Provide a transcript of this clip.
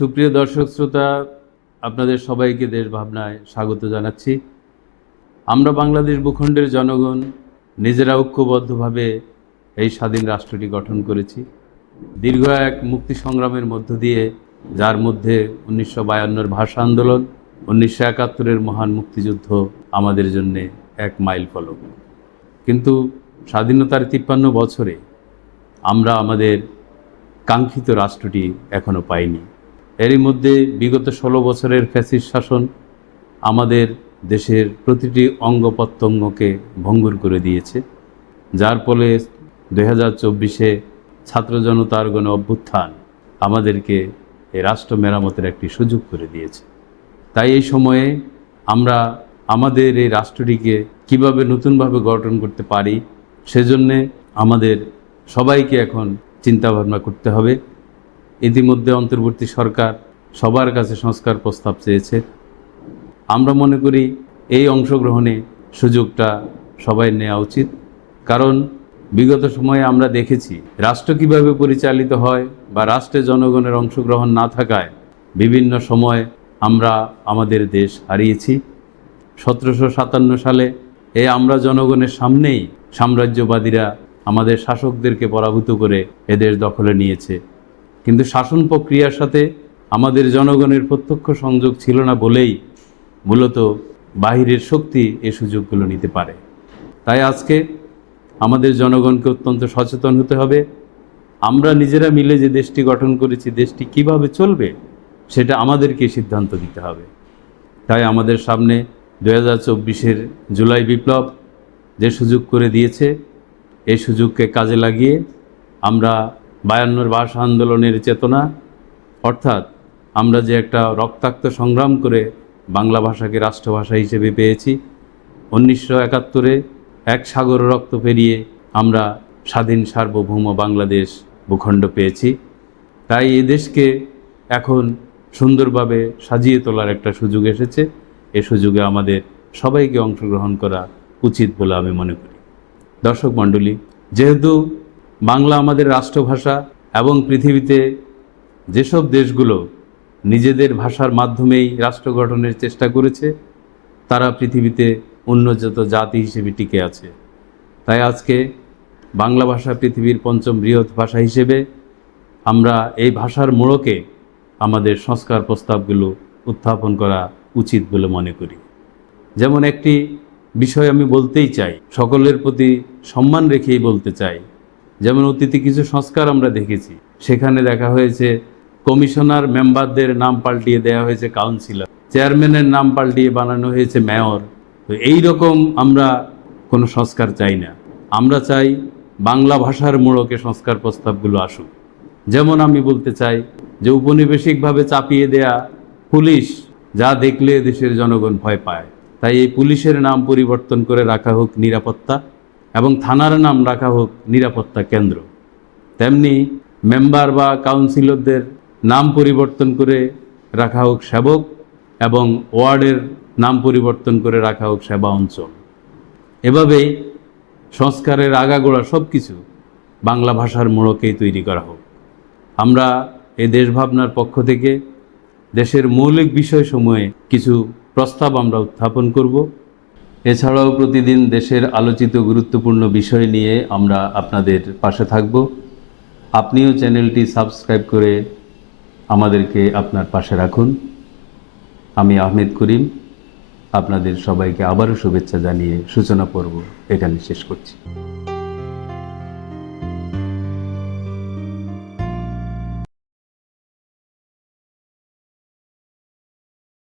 সুপ্রিয় দর্শক শ্রোতা, আপনাদের সবাইকে দেশ ভাবনায় স্বাগত জানাচ্ছি। আমরা বাংলাদেশ ভূখণ্ডের জনগণ, নিজেরা ঐক্যবদ্ধভাবে এই স্বাধীন রাষ্ট্রটি গঠন করেছি। দীর্ঘ এক মুক্তি সংগ্রামের মধ্য দিয়ে, যার মধ্যে উনিশশো বায়ান্নর ভাষা আন্দোলন, উনিশশো একাত্তরের মহান মুক্তিযুদ্ধ আমাদের জন্যে এক মাইল ফলক কিন্তু স্বাধীনতার তিপ্পান্ন বছরে আমরা আমাদের কাঙ্ক্ষিত রাষ্ট্রটি এখনও পাইনি। এরই মধ্যে বিগত ষোলো বছরের ফ্যাসিস শাসন আমাদের দেশের প্রতিটি অঙ্গ প্রত্যঙ্গকে ভঙ্গুর করে দিয়েছে, যার ফলে দুই হাজার চব্বিশে ছাত্র জনতার গণ অভ্যুত্থান আমাদেরকে এই রাষ্ট্র মেরামতের একটি সুযোগ করে দিয়েছে। তাই এই সময়ে আমরা আমাদের এই রাষ্ট্রটিকে কীভাবে নতুনভাবে গঠন করতে পারি, সেজন্যে আমাদের সবাইকে এখন চিন্তাভাবনা করতে হবে। ইতিমধ্যে অন্তর্বর্তী সরকার সবার কাছে সংস্কার প্রস্তাব চেয়েছে। আমরা মনে করি এই অংশগ্রহণে সুযোগটা সবাই নেওয়া উচিত। কারণ বিগত সময়ে আমরা দেখেছি রাষ্ট্র কীভাবে পরিচালিত হয় বা রাষ্ট্রে জনগণের অংশগ্রহণ না থাকায় বিভিন্ন সময় আমরা আমাদের দেশ হারিয়েছি। সতেরোশো সাতান্ন সালে এই আমরা জনগণের সামনেই সাম্রাজ্যবাদীরা আমাদের শাসকদেরকে পরাভূত করে এদের দখলে নিয়েছে। কিন্তু শাসন প্রক্রিয়ার সাথে আমাদের জনগণের প্রত্যক্ষ সংযোগ ছিল না বলেই মূলত বাহিরের শক্তি এ সুযোগগুলো নিতে পারে। তাই আজকে আমাদের জনগণকে অত্যন্ত সচেতন হতে হবে। আমরা নিজেরা মিলে যে দেশটি গঠন করেছি, দেশটি কীভাবে চলবে, সেটা আমাদেরকে সিদ্ধান্ত দিতে হবে। তাই আমাদের সামনে দু হাজার চব্বিশের জুলাই বিপ্লব যে সুযোগ করে দিয়েছে, এই সুযোগকে কাজে লাগিয়ে আমরা বায়ান্নর ভাষা আন্দোলনের চেতনা, অর্থাৎ আমরা যে একটা রক্তাক্ত সংগ্রাম করে বাংলা ভাষাকে রাষ্ট্রভাষা হিসেবে পেয়েছি, উনিশশো একাত্তরে এক সাগর রক্ত পেরিয়ে আমরা স্বাধীন সার্বভৌম বাংলাদেশ ভূখণ্ড পেয়েছি। তাই এ দেশকে এখন সুন্দরভাবে সাজিয়ে তোলার একটা সুযোগ এসেছে। এ সুযোগে আমাদের সবাইকে অংশগ্রহণ করা উচিত বলে আমি মনে করি। দর্শক মণ্ডলী, যেহেতু বাংলা আমাদের রাষ্ট্রভাষা এবং পৃথিবীতে যেসব দেশগুলো নিজেদের ভাষার মাধ্যমেই রাষ্ট্র গঠনের চেষ্টা করেছে, তারা পৃথিবীতে উন্নত জাতি হিসেবে টিকে আছে। তাই আজকে বাংলা ভাষা পৃথিবীর পঞ্চম বৃহৎ ভাষা হিসেবে আমরা এই ভাষার মোড়কে আমাদের সংস্কার প্রস্তাবগুলো উত্থাপন করা উচিত বলে মনে করি। যেমন একটি বিষয় আমি বলতেই চাই, সকলের প্রতি সম্মান রেখেই বলতে চাই যেমন অতীতে কিছু সংস্কার আমরা দেখেছি। সেখানে দেখা হয়েছে, কমিশনার মেম্বারদের নাম পাল্টিয়ে দেওয়া হয়েছে কাউন্সিলর। চেয়ারম্যানের নাম পাল্টিয়ে বানানো হয়েছে মেয়র। তো এই রকম আমরা কোনো সংস্কার চাই না। আমরা চাই বাংলা ভাষার মোড়কে সংস্কার প্রস্তাবগুলো আসুক। যেমন আমি বলতে চাই যে উপনিবেশিকভাবে চাপিয়ে দেয়া পুলিশ যা দেখলে দেশের জনগণ ভয় পায়। তাই এই পুলিশের নাম পরিবর্তন করে রাখা হোক নিরাপত্তা এবং থানার নাম রাখা হোক নিরাপত্তা কেন্দ্র। তেমনি মেম্বার বা কাউন্সিলরদের নাম পরিবর্তন করে রাখা হোক সেবক এবং ওয়ার্ডের নাম পরিবর্তন করে রাখা হোক সেবা অঞ্চল। এভাবেই সংস্কারের আগাগোড়া সব কিছু বাংলা ভাষার মোড়কেই তৈরি করা হোক। আমরা এই দেশভাবনার পক্ষ থেকে দেশের মৌলিক বিষয় সময়ে কিছু প্রস্তাব আমরা উত্থাপন করব। এছাড়াও প্রতিদিন দেশের আলোচিত গুরুত্বপূর্ণ বিষয় নিয়ে আমরা আপনাদের পাশে থাকব। আপনিও চ্যানেলটি সাবস্ক্রাইব করে আমাদেরকে আপনার পাশে রাখুন। আমি আহমেদ করিম। আপনাদের সবাইকে আবারও শুভেচ্ছা জানিয়ে সূচনা পর্ব এখানে শেষ করছি।